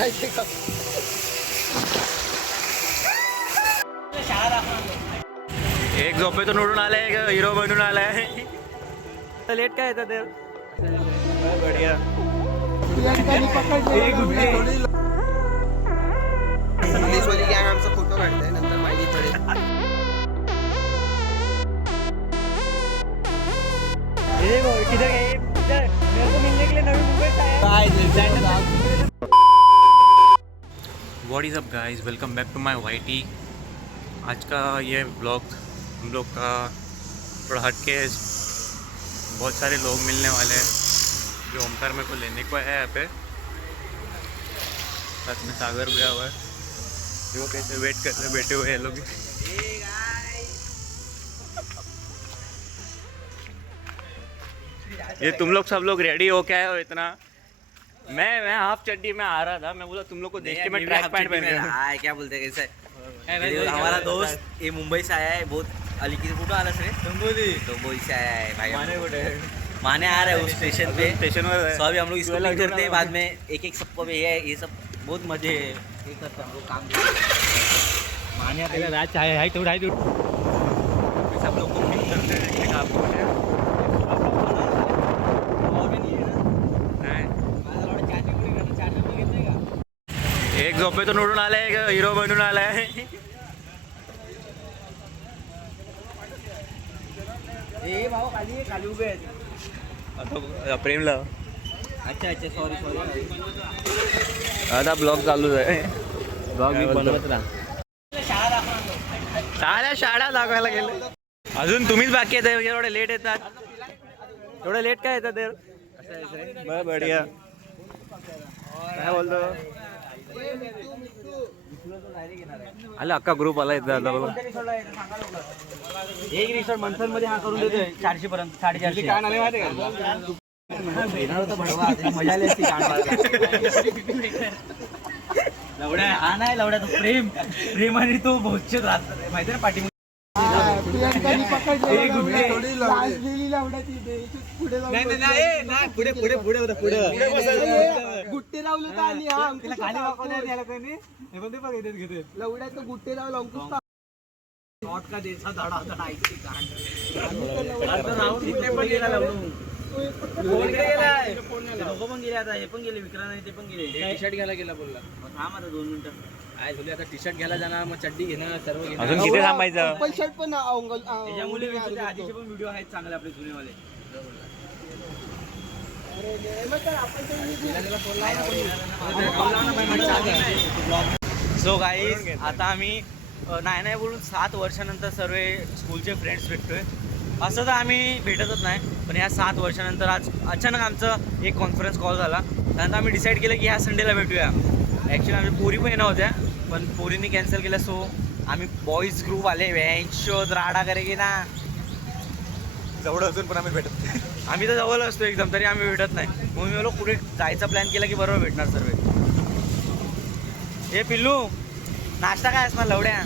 एक झोपेतून उडून आलाय, एक हिरो बनून आलाय. लेट काय येतं ते बढिया. पोलीसवाली गँग आमचा फोटो काढताय नंतर माहिती पडेल. What is up guys, welcome back to my YT. आज का ये ब्लॉग हम लोग का थोड़ा हट के, बहुत सारे लोग मिलने वाले हैं जो ओमकार मेरे को लेने को है यहाँ पे. साथ में सागर भी आया हुआ है, जो कैसे वेट कर रहे बैठे हुए हैं लोग. ये तुम लोग सब लोग रेडी हो क्या है इतना. मैं हाफ चड्डी में आ रहा था, मैं बोला तुम लोग को देख के मैं ट्रैक पैंट पहन रहा. क्या बोलते हैं कैसे हमारा दोस्त ये मुंबई से आया है. बहुत अलीकडे कुठं आला रे. डोंबोली से आया है भाई. माने आ रहा है उस स्टेशन पे. स्टेशन पर सो अभी हम लोग इसको पिक करते हैं. बाद में एक एक सबको भी है. ये सब बहुत मजे है. ये करते हम लोग काम. माने राज है तो सब लोग को पिक करते हैं. आपको एक झोपेतून उडून आलाय, एक हिरो बनून आलाय. खाली उभे आहेत. प्रेमला अच्छा सॉरी आता ब्लॉग चालूच आहे. ब्लॉग मी बनवत राहा. शाळा दाखवायला गेले. अजून तुम्हीच बाकी येत. एवढे लेट येतात. एवढे लेट काय येतात ते. बढिया. काय बोलतो आला अख्खा ग्रुप आला येतात. एक रिसॉर्ट मंथन मध्ये हा करून देतोय 400 पर्यंत. 450 काय नाले माहिती का. मजा आली असती. लवड्या हा नाही. लवड्या तो प्रेम आणि तो भविष्य राहत माहिती ना पाठी. गुट्टे लावलं का आणि लवड्याचं गुट्टे लावलं अंकुश का देसा धडा पण गेले. आता हे पण गेले. विक्रा नाही ते पण गेले. टी शर्ट घ्यायला गेला बोलला. थांब आता 2 मिनिटं. काय झाली आता. टी शर्ट घ्यायला जाणार, मग चड्डी घेणार, सर्व घेणार. अजून किती थांबायचं. पण शर्ट पण त्याच्यामुळे आधीचे पण व्हिडिओ आहेत चांगले आपले जुनेवाले. सो गाईज आता आम्ही नाही बोलून 7 वर्षानंतर सर्व स्कूलचे फ्रेंड्स भेटतोय. असं तर आम्ही भेटतच नाही, पण ह्या 7 वर्षानंतर आज अचानक आमचं एक कॉन्फरन्स कॉल झाला. त्यानंतर आम्ही डिसाईड केलं की ह्या संडेला भेटूया. ॲक्च्युली आम्ही पोरी पण येणार होत्या, पण पोरींनी कॅन्सल केलं. सो आम्ही बॉईज ग्रुप आले. शोध राडा करे की ना. जवळ असून पण आम्ही भेटत. आम्ही तर जवळ असतो एकदम, तरी आम्ही भेटत नाही. म्हणून मी बोललो कुठे जायचा प्लॅन केला की बरोबर भेटणार सर्व. हे पिल्लू नाश्ता काय असणार. लवड्या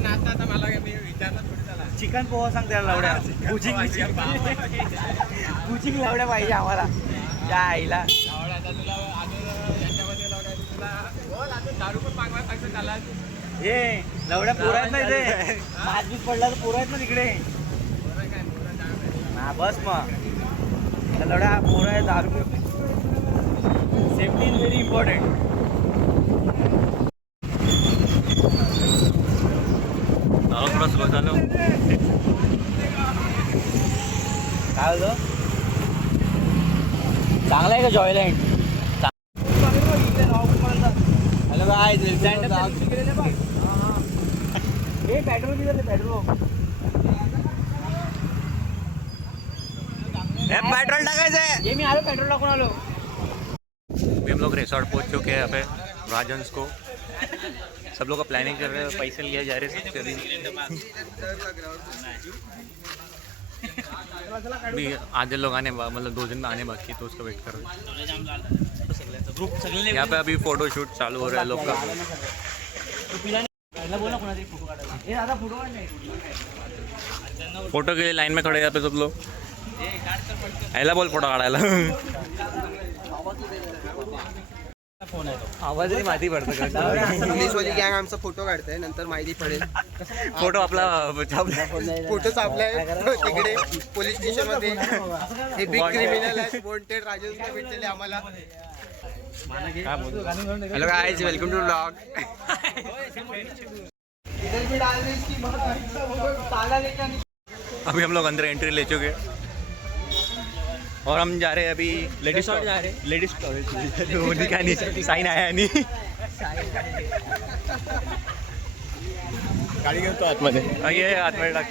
नाश्ता आता मला विचारलं. चिकन पोहा सांग त्याला. लवड्या कुचिंग लवड्या पाहिजे आम्हाला. त्या आईला हे लवड्या पोरं आहेत ना इथे. हात बीत पडला तर पोरं आहेत ना तिकडे. हा बस मग लवड्या पोरं आहे. दारू सेफ्टी इज व्हेरी इम्पॉर्टंट. थोडं स्लो झालं. काय होतं. चांगला आहे का जॉयलँड. हॅलो काय पेट्रोल किती पेट्रोल. पेट्रोल टाकायचं है. ये मी आलो पेट्रोल टाकून आलो. हम लोग रिसोर्ट पहुंच चुके हैं. यहाँ पे राजहंस को सब लोग का प्लानिंग कर रहे हैं. पैसे लिए जा रहे हैं सबसे. अभी आधे लोग आने मतलब 2 दिन आने बाकी, तो उसका वेट कर रहे हैं. यहाँ पे अभी फोटो शूट चालू हो रहा है लोग का. फोटो के लिए लाइन में खड़े यहाँ पे सब लोग. याला बोल फोटो काढायला. फोन आहे तो. आवाजही माहिती पडतं पोलीसवाली गँग आमचा फोटो काढताय, नंतर माहिती पडेल. फोटो आपला फोटो चापलाय तिकडे पोलीस स्टेशन मध्ये. हे बिग क्रिमिनल आहेत, वॉन्टेड राजेश भेटलेले आम्हाला. Hello guys, welcome to vlog. अभी हम लोग अंदर एंट्री ले चुके हैं और हम जा रहे हैं अभी लेडीज Resort जा रहे हैं. लेडीज स्टोरेज क्या नहीं साइन आया नहीं. गाडी घेऊन तो आतमध्ये ये आतमध्ये टाक.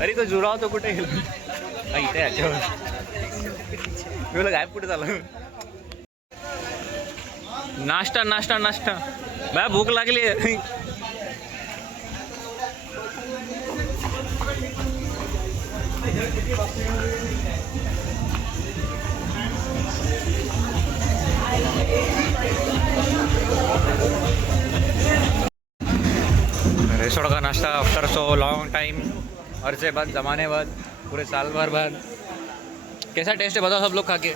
अरे तो जुराव तो कुठे गेला? इथे याच्यावर मी बोला गायब कुठे झालं. नाश्ता नाश्ता नाश्ता बाय, भूक लागली आहे. रेस्टोरेंट का नाश्ता आफ्टर सो लॉन्ग टाइम, अरसे बाद, जमाने बाद, पूरे साल भर बाद. कैसा टेस्ट है बताओ सब लोग खा के.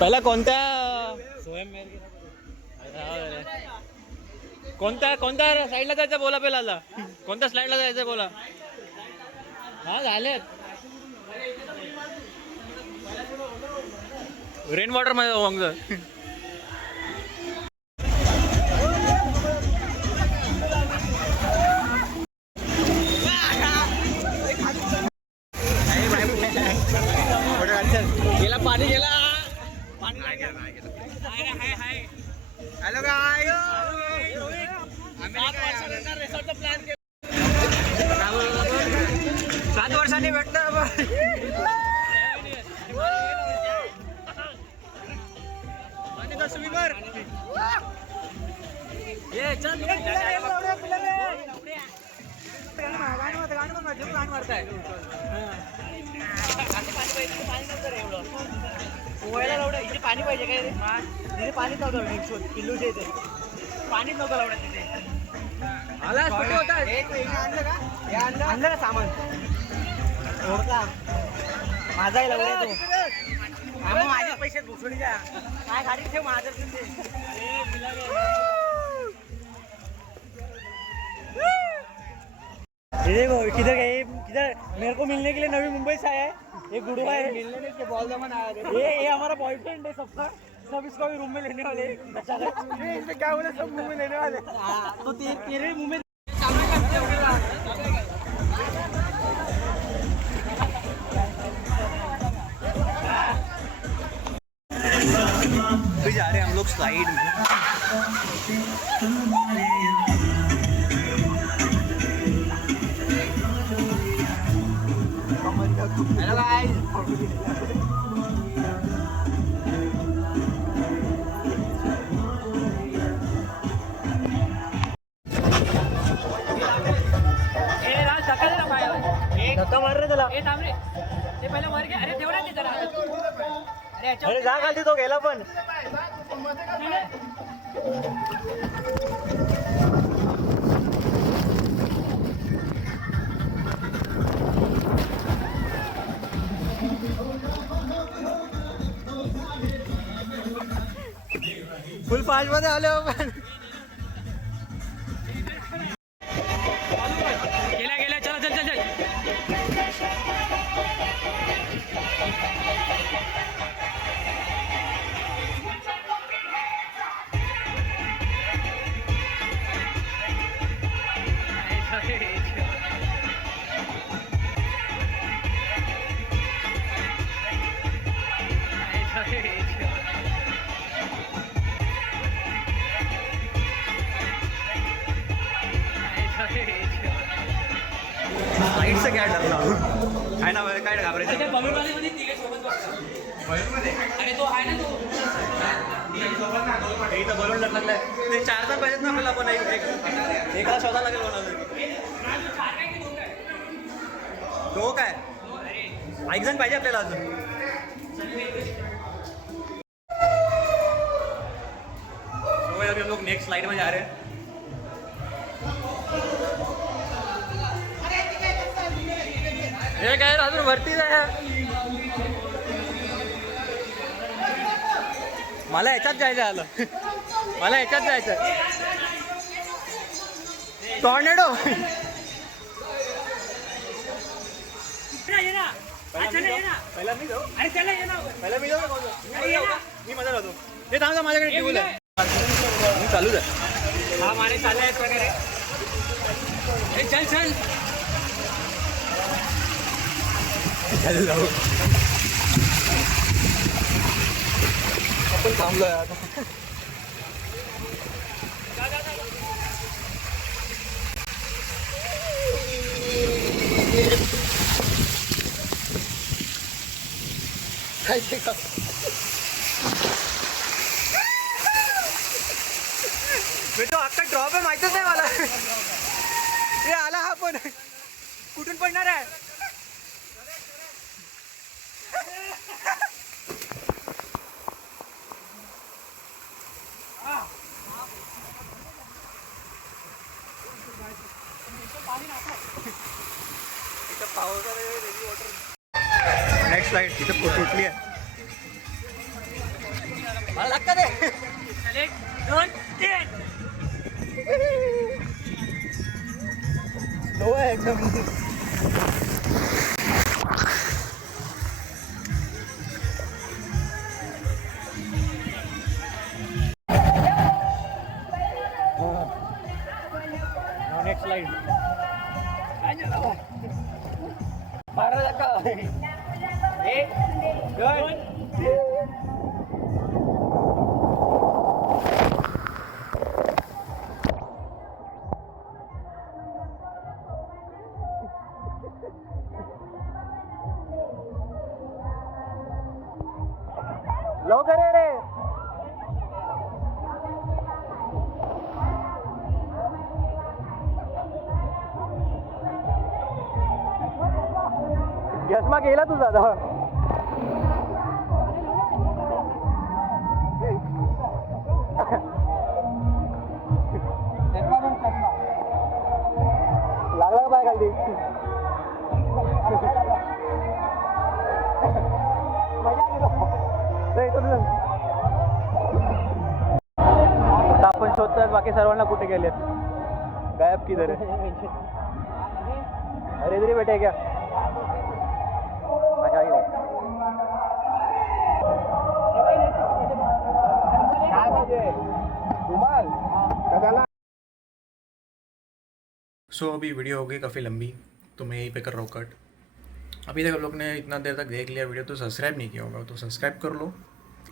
पहिला कोणत्या कोणत्या साईडला जायचं बोला, पहिला कोणत्या स्लाईडला जायचं बोला. हा झालेत. रेन वॉटर मध्ये मग गेला पाणी गेला. हॅलो गाय, रिसॉर्टचा प्लॅन केला. 7 वर्षांनी भेटतं. इथे पाणी पाहिजे काय रे? तिथे पाणीच नव्हतं. पिल्लूचे इथे पाणीच नव्हतं लावण्यात. तिथे आला कुठे होता? आणलं का सामान? ओळखा माझाही लावला तो. माझे पैसे घुसळी द्या. काय गाडी ठेव माझं. किधर गए? किधर मेरे को मिलने के लिए नवी मुंबई से आया है. ये गुड़ुआ है. मिलने नहीं के बॉल जमान आया. ये हमारा बॉयफ्रेंड है सबका. सब इसको भी रूम में लेने वाले. इसमें क्या बोले? सब मुंह में लेने वाले. तो तेरे मुंह में जा रहे हैं हम लोग स्लाइड में. हेलो गाइस, धक्का मार रे त्याला. ते पहिला मार घ्या. अरे तेवढा जरा. अरे जा खाली, तो गेला पण. फुल 5 मध्ये आले आपण. गेला गेला. चला चल चल चल. साइड से क्या डरना है ना, काय घाबरायचं. अरे तो आहे ना, तो इथं बलून लागलाय. ते 4 जण पाहिजेत ना आपल्याला. पण एकाला शोधा लागेल. तो काय 1 जण पाहिजे आपल्याला अजून. भाई अभी हम लोग नेक्स्ट स्लाइड में जा रहे हैं। हे काय अजून वरती जाय मला ह्याच्यात जायचं आलं मला ह्याच्यात जायचं टॉर्नेडो पहिला मी जाऊ पहिला मी जाऊ मी मजा जातो हे थांबा माझ्याकडे टेबल आहे मी चालूच आहे हा मारे चालले आहेत वगैरे चल चल चल जाऊ आपण थांबलोय आता काय ते का मी तो अख्खा ड्रॉप आहे माहितच नाही मला हे आला हा पण कुठून पडणार आहे नेक्स्ट स्लाइड इथं तुटली आहे मला लागतं ते 1 2 3 लो आहे एकदम नेक्स्ट स्लाइड मारा लगा 1 2 लवकर ये रे यशमा गेला तुझा आता लागला का पाय खाली आपण शोधतोय बाकी सर्वांना कुठे गेलेत गायब किधर है अरे इधर ही बैठे क्या सो अभी वीडियो हो गई काफ़ी लंबी तो मैं यहीं पे कर रहा हूँ कट। अभी तक आप लोग ने इतना देर तक देख लिया वीडियो तो सब्सक्राइब नहीं किया होगा तो सब्सक्राइब कर लो।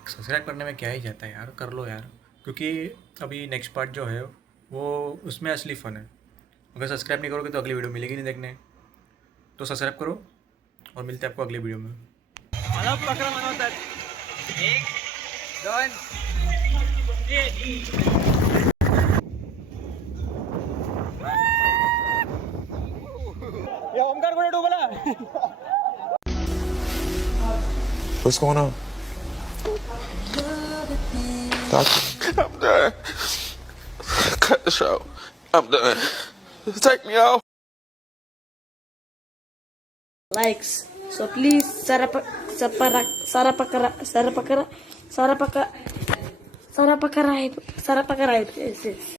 सब्सक्राइब करने में क्या ही जाता है यार, कर लो यार, क्योंकि अभी नेक्स्ट पार्ट जो है वो उसमें असली फ़न है। अगर सब्सक्राइब नहीं करोगे तो अगली वीडियो मिलेगी नहीं देखने, तो सब्सक्राइब करो और मिलते हैं आपको अगली वीडियो में। मला प्रकरण म्हणतात 1 2 या ओमकार कुठे डुबला What's going on? I'm done. Cut the show. I'm done. Take me off. Likes. So please sarapakara. Yes, yes.